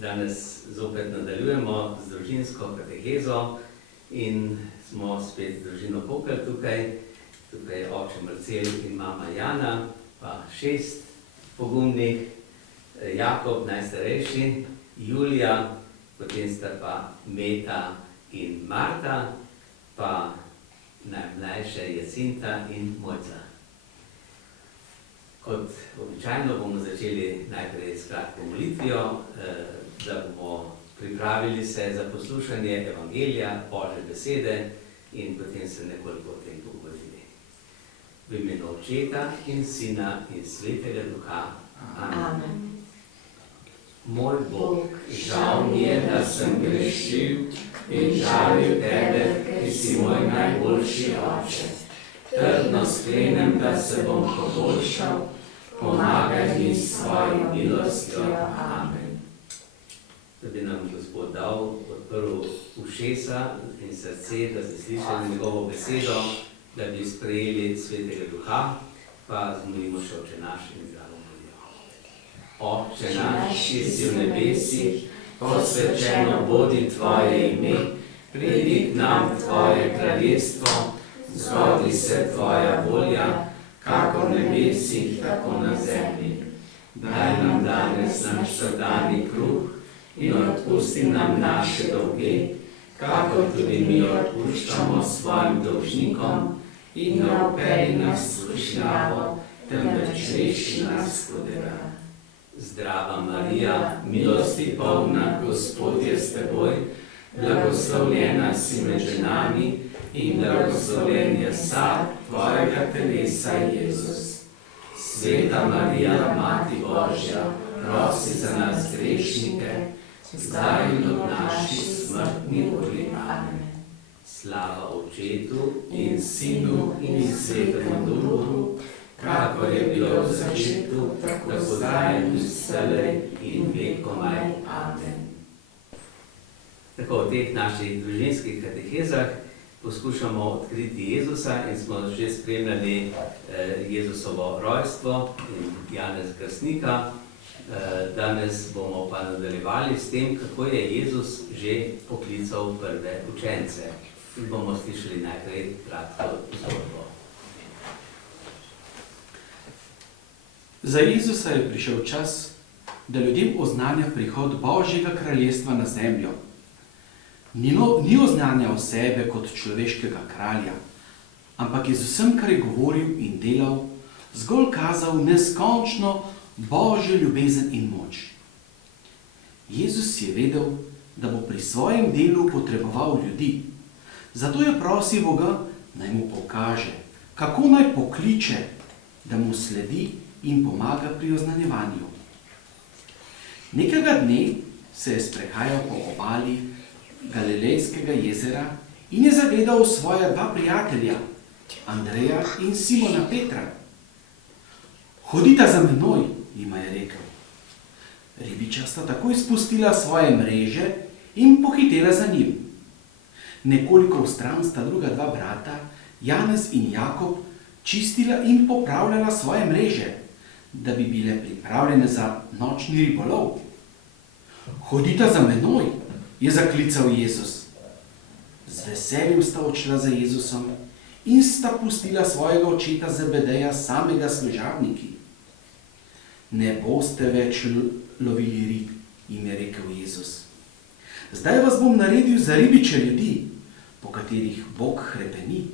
danes zopet nadaljujemo z družinsko katehezo in smo spet z družino Pokl tukaj. Tukaj je oče Marcel in mama Jana, pa 6 pogumnih, Jakob najstarejši, Julija, potem sta pa Meta in Marta, pa najmlajše Jacinta in Mojca. Kot običajno bomo začeli najprej s kratko molitvijo, da bomo pripravili se za poslušanje Evangelija, Božje besede in potem se nekoliko o tem pogovorili. V imenu Očeta in Sina in Svetega Duha. Amen. Moj Bog, žal mi je, da sem grešil in žalil tebe, ki si moj najboljši oče. Trdno sklenem, da se bom poboljšal, pomagaj mi s svojim milostjo. Amen. Da bi nam Gospod dal odprl ušesa in srce, da bi slišali njegovo besedo, da bi sprejeli Svetega Duha, pa zmolimo še Oče naš in zdravo molijo. Oče naš, ki si v nebesih, posvečeno bodi tvoje ime, pridi k nam tvoje kraljestvo, zgodi se tvoja volja, kako v nebesih, tako na zemlji. Daj nam danes naš vsakdanji kruh in odpusti nam naše dolge, kako tudi mi odpuščamo svojim dolžnikom, in ne vpelji nas v skušnjavo, temveč reši nas hudega. Zdrava Marija, milosti polna, Gospod je s teboj, blagoslovljena si med ženami in blagoslovljen je sad tvojega telesa, Jezus. Sveta Marija, Mati Božja, prosi za nas grešnike, zdaj in od naših smrtnih uri. Amen. Slava Očetu in Sinu in Svetemu Duhu, kakor je bilo v začetku, tako zdaj in vselej in vekomaj. Amen. Tako v teh naših družinskih katehezah poskušamo odkriti Jezusa in smo že spremljali Jezusovo rojstvo in Janez Krstnika. Danes bomo pa nadaljevali s tem, kako je Jezus že poklical prve učence. In bomo slišali najprej kratko zgodbo. Za Jezusa je prišel čas, da ljudem oznanja prihod Božjega kraljestva na zemljo. Ni oznanjal sebe kot človeškega kralja, ampak je z vsem, kar je govoril in delal, zgolj kazal neskončno Božjo ljubezen in moč. Jezus je vedel, da bo pri svojem delu potreboval ljudi, zato je prosil Boga, naj mu pokaže, kako naj pokliče, da mu sledi in pomaga pri oznanjevanju. Nekega dne se je sprehajal po obali Galilejskega jezera in je zagledal svoja 2 prijatelja, Andreja in Simona Petra. Hodita za menoj, jima je rekel. Ribiča sta takoj spustila svoje mreže in pohitela za njim. Nekoliko vstran sta druga 2 brata, Janez in Jakob, čistila in popravljala svoje mreže, da bi bile pripravljene za nočni ribolov. Hodita za menoj, je zaklical Jezus. Z veseljem sta odšla za Jezusom in sta pustila svojega očeta Zebedeja samega s služabniki. Ne boste več lovili rib, jim je rekel Jezus. Zdaj vas bom naredil za ribiče ljudi, po katerih Bog hrepeni.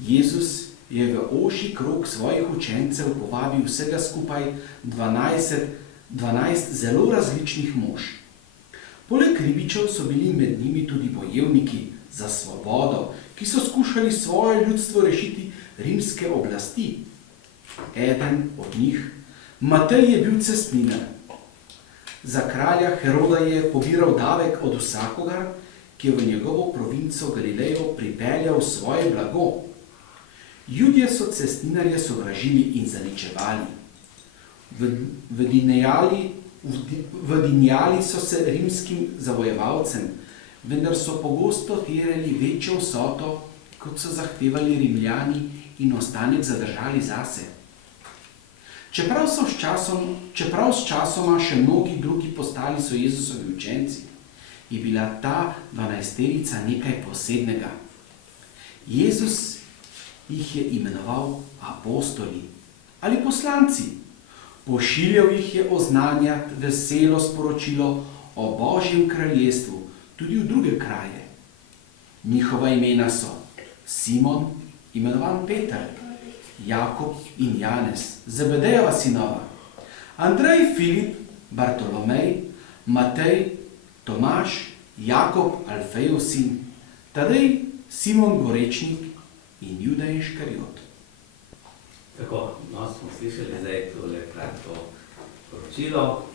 Jezus je v ožji krog svojih učencev povabil vsega skupaj 12 zelo različnih mož. Poleg ribičev so bili med njimi tudi bojevniki za svobodo, ki so skušali svoje ljudstvo rešiti rimske oblasti. Eden od njih, Matej, je bil cestninar. Za kralja Heroda je pobiral davek od vsakogar, ki je v njegovo provinco Galilejo pripeljal svoje blago. Judje so cestninarje sovražili in zaničevali. Vdinjali so se rimskim zavojevalcem, vendar so pogosto terjali večjo vsoto, kot so zahtevali Rimljani, in ostanek zadržali zase. Čeprav s časoma še mnogi drugi postali so Jezusovi učenci, je bila ta 12-terica nekaj posebnega. Jezus jih je imenoval apostoli ali poslanci. Pošiljal jih je oznanjati veselo sporočilo o Božjem kraljestvu tudi v druge kraje. Njihova imena so Simon, imenovan Peter, Jakob in Janez, Zebedejeva sinova, Andrej, Filip, Bartolomej, Matej, Tomaž, Jakob, Alfejev sin, Tadej, Simon Gorečnik in Juda Iškariot. Tako, no, smo slišali zdaj tole kratko poročilo,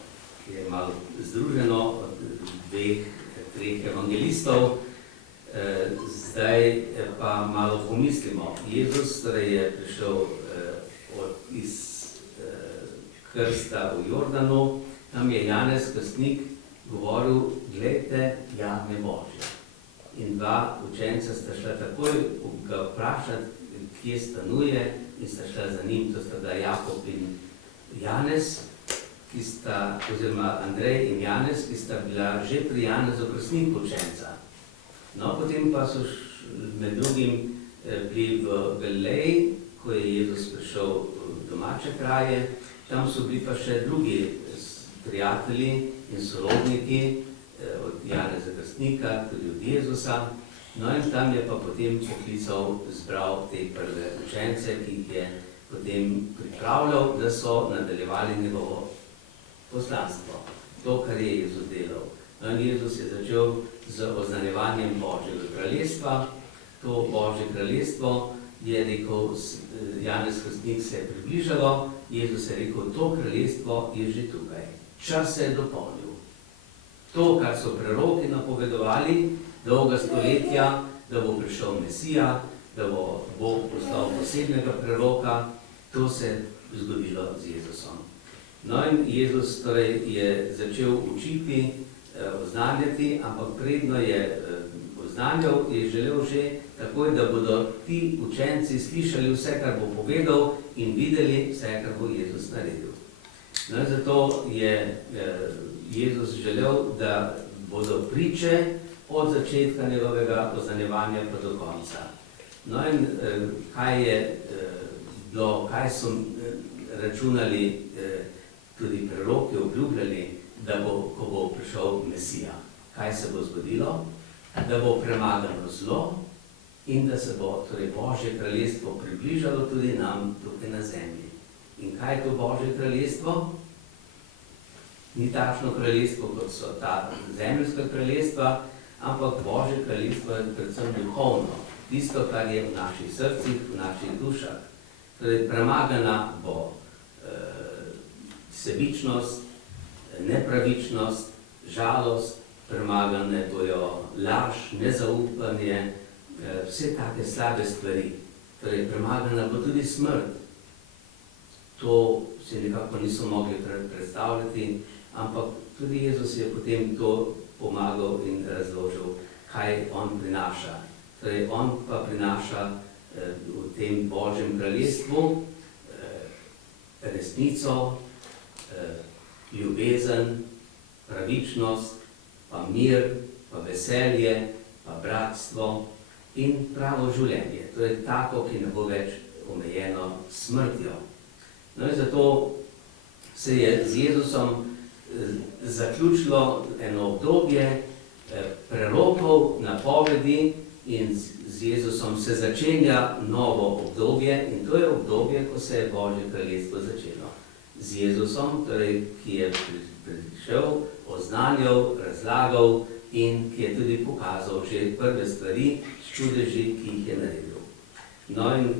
ki je malo združeno od 2-3 evangelistov. Zdaj pa malo pomislimo. Jezus torej je prišel iz krsta v Jordanu, tam je Janez Krstnik govoril, glejte, jame Božje. In 2 učenca sta šla takoj ga vprašati, kje stanuje, in sta šla za njim, to sta da Jakob in Janez, oziroma Andrej in Janez, ki sta bila že pri Janezu Krstniku učenca. No, potem pa so med drugim bili v Galileji, ko je Jezus prišel v domače kraje, tam so bili pa še drugi prijatelji in sorodniki od Janeza Krstnika, tudi od Jezusa. No in tam je pa potem poklical, zbral te prve učence, ki jih je potem pripravljal, da so nadaljevali njegovo poslanstvo. To, kar je Jezus delal. No in Jezus je začel z oznanjevanjem Božjega kraljestva. To Božje kraljestvo je rekel, Janez Krstnik se je približalo, Jezus je rekel, to kraljestvo je že tukaj. Čas se je dopolnil. To, kar so preroki napovedovali, dolga stoletja, da bo prišel Mesija, da bo Bog poslal posebnega preroka, to se je zgodilo z Jezusom. No in Jezus torej je začel učiti, oznanjati, ampak predno je oznanjal, je želel že takoj, da bodo ti učenci slišali vse, kar bo povedal in videli vse, kar bo Jezus naredil. No in zato je Jezus želel, da bodo priče od začetka njegovega oznanjevanja pa do konca. No in kaj so računali tudi preroki, obljubljali, da bo, ko bo prišel Mesija. Kaj se bo zgodilo? Da bo premagano zlo in da se bo torej Božje kraljestvo približalo tudi nam tukaj na zemlji. In kaj je to Božje kraljestvo? Ni takšno kraljestvo, kot so ta zemeljska kraljestva, ampak Božje kraljestvo je predvsem duhovno, tisto, kar je v naših srcih, v naših dušah. Torej, premagana bo sebičnost, nepravičnost, žalost, premagane bojo laž, nezaupanje, vse take slabe stvari. Torej, premagana bo tudi smrt. To si nekako niso mogli predstavljati, ampak tudi Jezus je potem to pomagal in razložil, kaj on prinaša. Torej, on pa prinaša v tem Božjem kraljestvu resnico, ljubezen, pravičnost, pa mir, pa veselje, pa bratstvo in pravo življenje. To je tako, ki ne bo več omejeno smrtjo. No in zato se je z Jezusom zaključilo eno obdobje prerokov, napovedi in z Jezusom se začenja novo obdobje in to je obdobje, ko se je Božje kraljestvo začelo. Z Jezusom, torej, ki je prišel, oznanjal, razlagal in ki je tudi pokazal že prve stvari, čudeži, ki jih je naredil. No in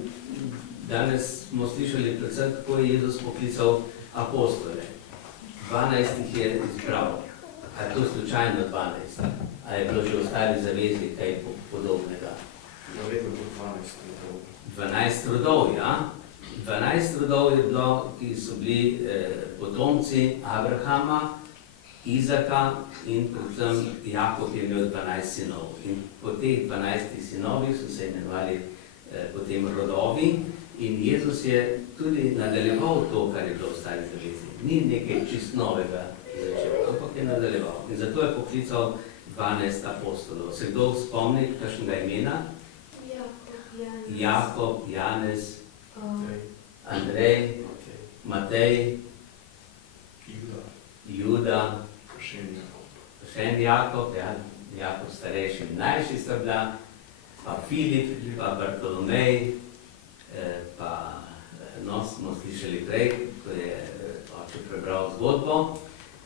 danes smo slišali predvsem, kako je Jezus poklical apostole. 12 jih je izbral. A je to slučajno 12? A je bilo že ostali zavezi kaj podobnega? 12 rodov, ja. 12 rodov je bilo, ki so bili potomci Abrahama, Izaka in predvsem Jakob je imel 12 sinov. In po teh 12 sinovih so se imenovali potem rodovi In Jezus je tudi nadaljeval to, kar je bilo v Stari zavezi. Ni nekaj čist novega začel, ampak je nadaljeval. In zato je poklical 12 apostolov. Se kdo spomni kakšnega imena? Jakob, Janez, Andrej, Matej, Juda, še en Jakob, ja, Jakob starejši in mlajši sta bila, pa Filip, pa Bartolomej, pa no, smo slišali prej, ko je oče prebral zgodbo.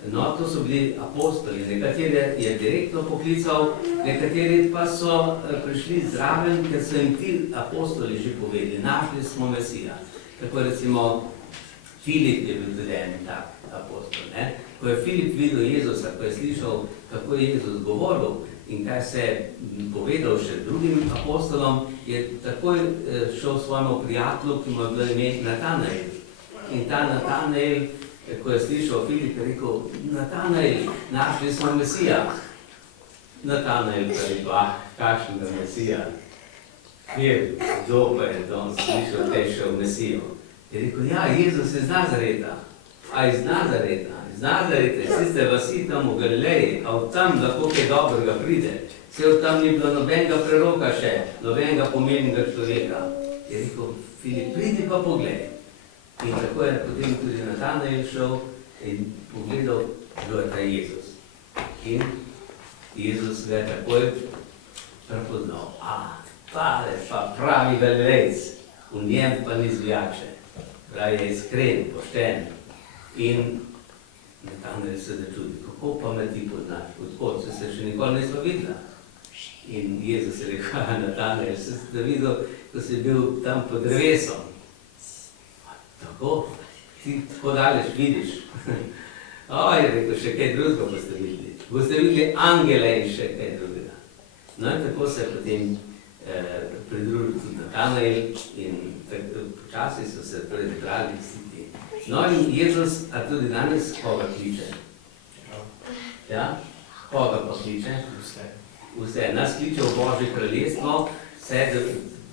No, to so bili apostoli, nekatere je direktno poklical, nekateri pa so prišli zraven, ker so jim ti apostoli že povedali, našli smo Mesija. Tako recimo Filip je bil tudi en tak apostol, ne? Ko je Filip videl Jezusa, ko je slišal, kako je Jezus govoril in kaj se je povedal še drugim apostolom, je takoj šel svojemu prijatelju, ki mu je bilo ime Natanael. In ta Natanael, ko je slišal Filip, je rekel, Natanael, našli smo Mesija. Natanael pa je rekel, kakšnega Mesija? Kdo pa je to slišal, da je šel Mesijo? Je rekel, ja, Jezus iz Nazareta. A iz Nazareta? Iz Nazareta, iz tiste vasi tam v Galileji, a od tam lahko kaj dobrega pride. Vse od tam ni bilo nobenega preroka še, nobenega pomembnega človeka. Je rekel, Filip, pridi pa poglej. In tako je potem tudi Natanael šel in pogledal, kdo je ta Jezus. In Jezus ga je takoj prepoznal. Tale pa pravi Galilejec, v njem pa ni zvijače. Pravi je iskren, pošten. In Natanael se začudi, kako pa me ti poznaš, odkot, se še nikoli nismo videla. In Jezus je rekel, Natanael, se si videl, ko si bil tam pod drevesom. Tako, ti tako daleč vidiš. Je rekel, še kaj drugega boste videli. Boste videli angele in še kaj drugega. No in tako se je potem pridružil tudi Natanael in počasi so se zbrali vsi ti. No in Jezus, a tudi danes koga kliče? Ja? Koga pa kliče? Vse. Nas kliče v Božje kraljestvo, vse,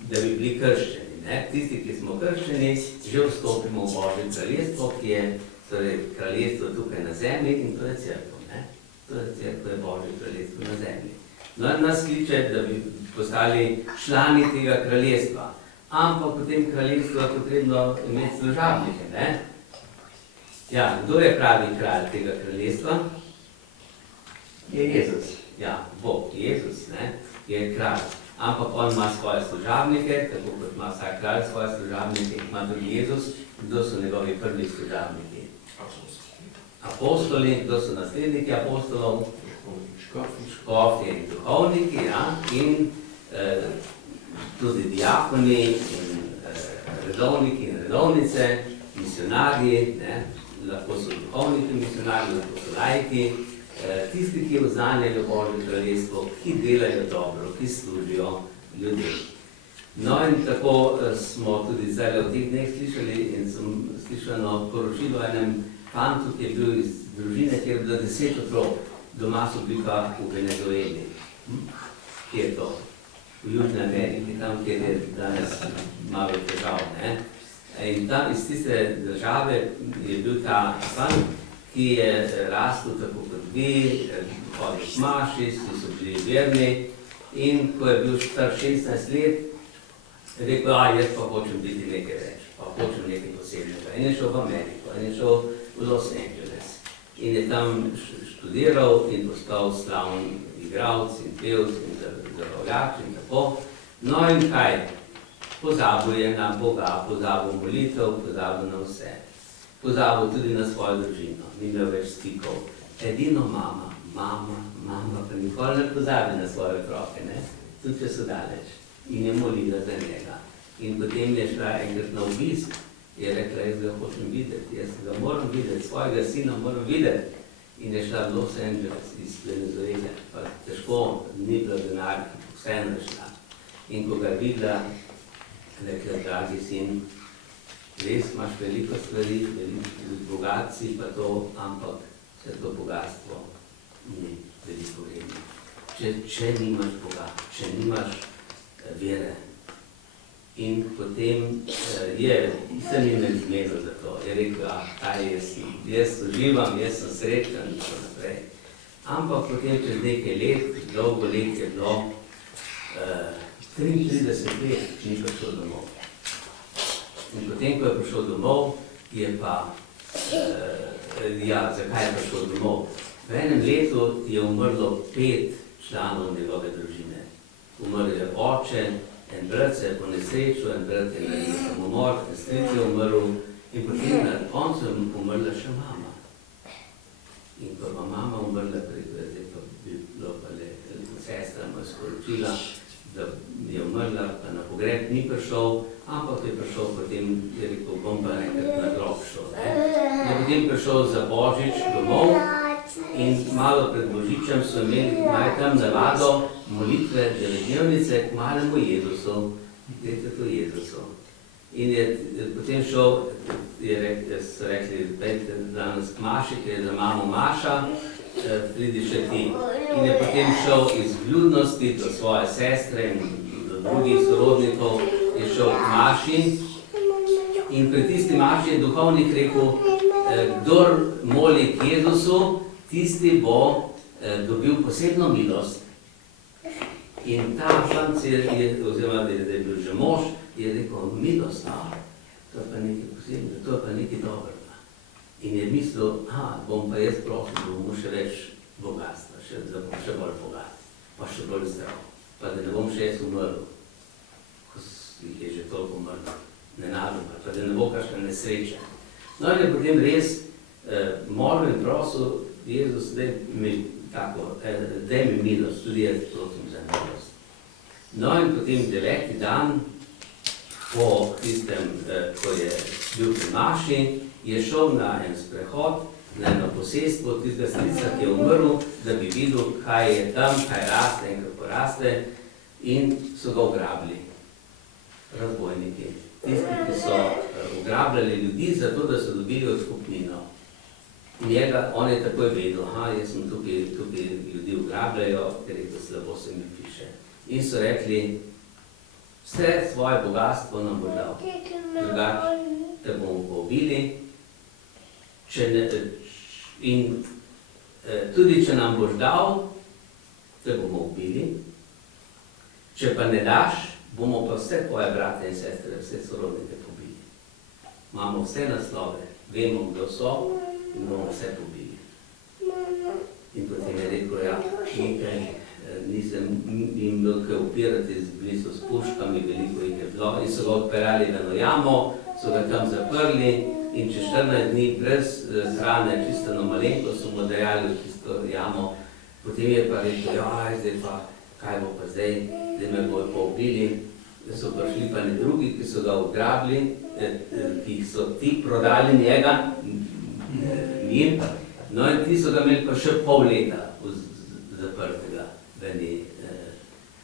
da bi bili krščeni. Tisti, ki smo krščeni, že vstopimo v Božje kraljestvo, ki je torej kraljestvo tukaj na zemlji in to je cerkev. To je cerkev, je Božje kraljestvo na zemlji. No in nas kliče, da bi postali člani tega kraljestva. Ampak v tem kraljestvu je potrebno imeti služabnike, ne? Ja, kdo je pravi kralj tega kraljestva? Je Jezus. Ja, Bog, Jezus, ne, je kralj. Ampak on ima svoje služabnike, tako kot ima vsak kralj svoje služabnike, ima tudi Jezus. Kdo so njegovi prvi služabniki? Apostoli. Kdo so nasledniki apostolov? Škofje in duhovniki, ja, in tudi diakoni in redovniki in redovnice, misionarji, ne, lahko so duhovniki misionarji, lahko so laiki, tisti, ki oznanjajo Božje kraljestvo, ki delajo dobro, ki služijo ljudem. No in tako smo tudi zdaj v teh dneh slišali in sem slišal poročilo o enem fantu, ki je bil iz družine, kjer je bilo 10 otrok, doma so bili pa v Venezueli. Kje je to? V Južni Ameriki, tam, kjer je danes malo težav, ne? In tam iz tiste države je bil ta fant, ki je rastel tako kot vi, hodil k maši, vsi so bili verni in ko je bil star 16 let, je rekel, jaz pa hočem biti nekaj več, pa hočem nekaj posebnega. In je šel v Ameriko, in je šel v Los Angeles. In je tam študiral in postal slavn igralec in pevc in zabavljač in tako. No in kaj? Pozabil je na Boga, pozabil molitev, pozabil na vse. Pozabil tudi na svojo družino, ni imel več stikov. Edino mama, pa nikoli ne pozabi na svoje otroke, ne? Tudi če so daleč. In je molila za njega. In potem je šla enkrat na obisk, je rekla, jaz ga hočem videti, jaz ga moram videti, svojega sina moram videti. In je šla v Los Angeles iz Venezuele, pa težko, ni bilo denar, vseeno je šla. In ko ga je videla, rekla, dragi sin, res imaš veliko stvari, veliko bogatci pa to, ampak vse to bogatstvo ni veliko vredno. Če nimaš Boga, če nimaš vere In potem se ni me zmenil za to. Je rekel, jaz uživam, jaz sem srečen in tako naprej. Ampak potem čez nekaj let, dolgo let je bilo, 33 let ni prišel domov. In potem, ko je prišel domov, je pa, zakaj je prišel domov? V enem letu je umrlo 5 članov njegove družine. Umrl je oče, en brat se je ponesrečil, en brat je naredil samomor, en stric je umrl in potem na koncu je umrla še mama. In ko pa mama umrla, zdaj pa bi bilo pa le, sestra mu je sporočila, da je umrla, pa na pogreb ni prišel, ampak je prišel potem, je rekel, bom pa enkrat na grob šel. Je potem prišel za Božič domov in malo pred Božičem so imeli tam navado molitve, devetdnevnice k malemu Jezusu. Gledajte to Jezusu. In je potem šel, so rekli, pejte danes k Maši, ker je za mamo Maša, pridi še ti. In je potem šel iz vljudnosti do svoje sestre in do drugih sorodnikov, je šel k Maši in pri tisti Maši je duhovnik rekel, kdor moli k Jezusu, tisti bo dobil posebno milost. In ta fant oziroma da je bil že mož, je rekel, milost, to je pa nekaj posebnega, to je pa nekaj dobrega. In je mislil, bom pa jaz prosil, da bom še več bogatstva, da bom še bolj bogat, pa še bolj zdrav, pa da ne bom še jaz umrl, ko jih je že toliko umrl, nenadoma, pa da ne bo kakšna nesreča. No in je potem res molil in prosil, Jezus, daj mi milost, tudi jaz prosim za milost. No in potem 9. dan, po tistem, ko je bil pri Maši, je šel na en sprehod, na eno posestvo tistega strica, ki je umrl, da bi videl, kaj je tam, kaj raste in kako raste, in so ga ugrabili. Razbojniki. Tisti, ki so ugrabljali ljudi zato, da so dobili odkupnino. On je takoj vedel, jaz sem tukaj ljudi ugrabljajo, ker je to slabo se mi piše. In so rekli, vse svoje bogatstvo nam bo dal, drugače te bomo pobili, in tudi če nam boš dal, te bomo ubili, če pa ne daš, bomo pa vse tvoje brate in sestre, vse sorodnike pobili. Imamo vse naslove, vemo, kdo so, in bomo vse pobili. In potem je rekel, nekaj, nisem jim bil kaj upirati, bili so s puškami, veliko jih je bilo, in so ga odperali v eno jamo, so ga tam zaprli in čez 14 dni brez hrane, čisto na malenko, so mu dajali v tisto jamo. Potem je pa rekel, zdaj pa, kaj bo pa zdaj me bojo pa ubili. So prišli pa ne drugi, ki so ga ugrabili, ki so ti prodali njega, njim, no in ti so ga imeli pa še pol leta zaprtega v eni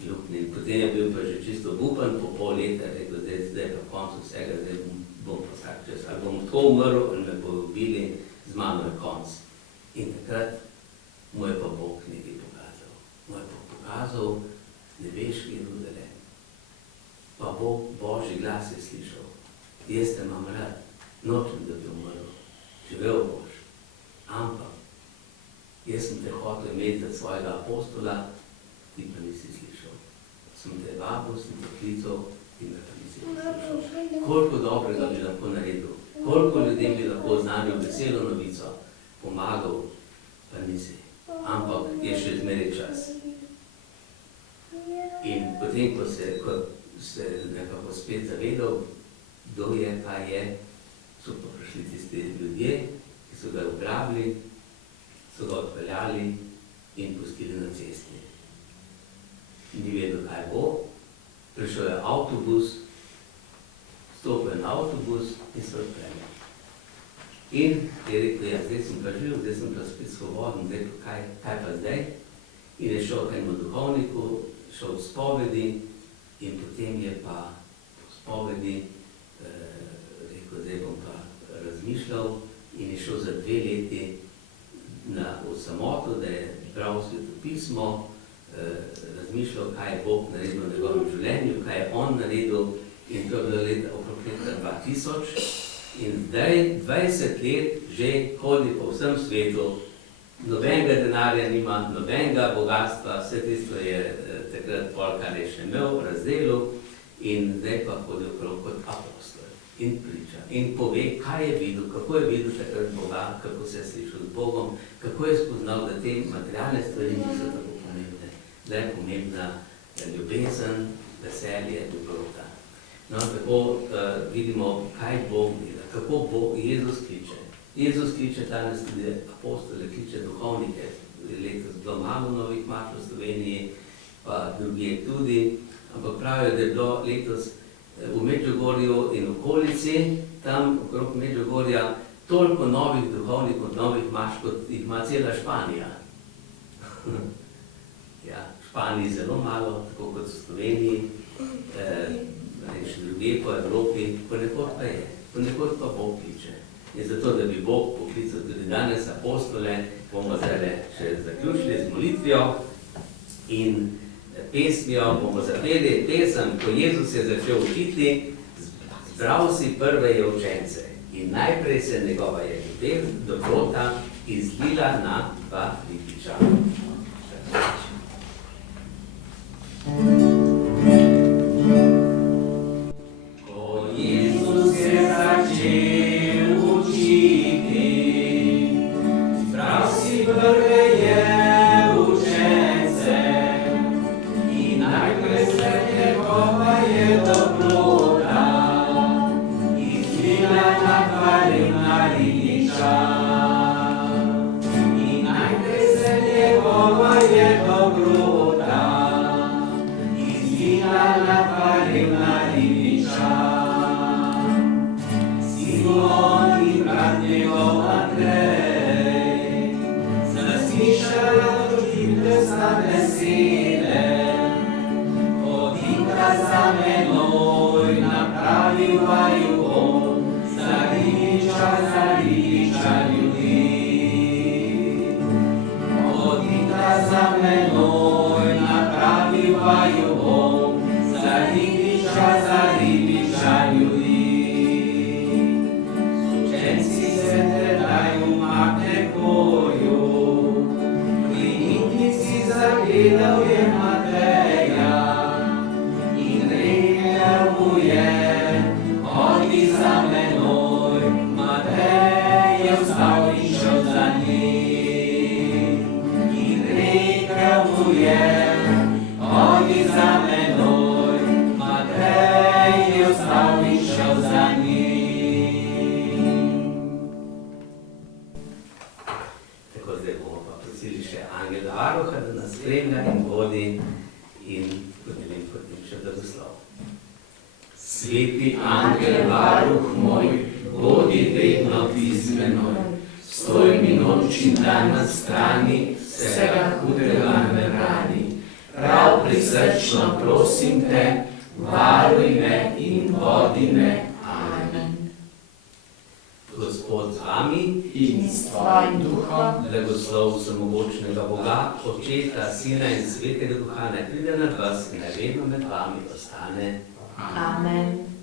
luknji. Potem je bil pa že čisto obupan, po pol leta rekel, zdaj pa koncu vsega, zdaj bom pa vsak čas, ali bom tako umrl, ali me bojo ubili, z mano je konc. In takrat mu je pa Bog nekaj pokazal. Mu je pa pokazal nebeški rudele. Pa Božji glas je slišal, jaz te imam rad, nočem, da bi umrl, živel boš, ampak jaz sem te hotel imeti za svojega apostola, ti pa nisi slišal. Sem te vabil, sem te klical, ti me pa nisi slišal. Koliko dobrega bi lahko naredil, koliko ljudem bi lahko oznanil veselo novico, pomagal, pa nisi. Ampak je še zmeraj čas. In potem, ko se nekako spet zavedal, kdo je, kaj je, so pa prišli tisti ljudje, ki so ga ugrabili, so ga odpeljali in pustili na cesti. Ni vedel, kaj bo, prišel je avtobus, stopil na avtobus in se odpeljal. In je rekel, zdaj sem pa živ, zdaj sem pa spet svoboden, zdaj pa kaj pa zdaj? In je šel k enemu duhovniku, šel v spovedi in potem je pa po spovedi rekel, zdaj bom pa razmišljal in je šel za 2 leti v samoto, da je bral Sveto pismo, razmišljal, kaj je Bog naredil v njegovem življenju, kaj je on naredil In to je bilo okrog leta 2000. In zdaj 20 let že hodi po vsem svetu, nobenega denarja nima, nobenega bogatstva, vse tisto je takrat Polkar je še imel, razdelil in zdaj pa hodi okrog kot apostol in priča in pove, kaj je videl, kako je videl takrat Boga, kako se je slišal z Bogom, kako je spoznal, da te materialne stvari niso tako pomembne, da je pomembna ljubezen, veselje, dobrota. No, tako vidimo, kaj Bog dela, kako Bog Jezus kliče. Jezus kliče danes tudi apostole, kliče duhovnike, letos bilo malo novih maš v Sloveniji, pa drugje tudi, ampak pravijo, da je bilo letos v Medžugorju in okolici, tam okrog Medžugorja, toliko novih duhovnikov, novih maš, kot jih ima cela Španija. Ja, v Španiji zelo malo, tako kot v Sloveniji, in še druge po Evropi, ponekod pa je, ponekod pa Bog kliče. In zato, da bi Bog poklical tudi danes apostole, bomo zdaj še zaključili z molitvijo in pesmijo, bomo zapeli pesem, ko Jezus je začel učiti, zbral si prve učence in najprej se njegova je ljubez, dobrota izlila na dva ribiča. Ko Jezus je začel učiti, zbral si prve učence in najprej se njegova je dobrota izlila na dva ribiča. In najprej se njegova je dobrota izlila na dva ribiča. Simon in brat njegov Andrej zaslišala očitne sta besede. Hodita za menoj, napravil vaju bom, za ribiča ljudi. Hodita za menoj, napravil vaju bom, za ribiča ljudi. S učenci se tedaj umakne k morju, pri Indijci zagledal je Mateja in rekel mu je, hodi za menoj. Matej je vstal in šel za njim. In rekel mu je, hodi za menoj. Matej je vstal in šel za njim. Tako zdaj bomo pa prosili še angela varuha, da nas spremlja in vodi in potem še blagoslov. Sveti angel varuh moj, bodi vedno ti z menoj, stoj mi noč in dan na strani, vsega hudega me brani. Prav prisrčno prosim te, varuj me in vodi me. Amen. Gospod z vami in s tvojim duhom, blagoslov vsemogočnega Boga, Očeta, Sina in Svetega Duha, naj pride nad vas in naj vedno med vami ostane. amen.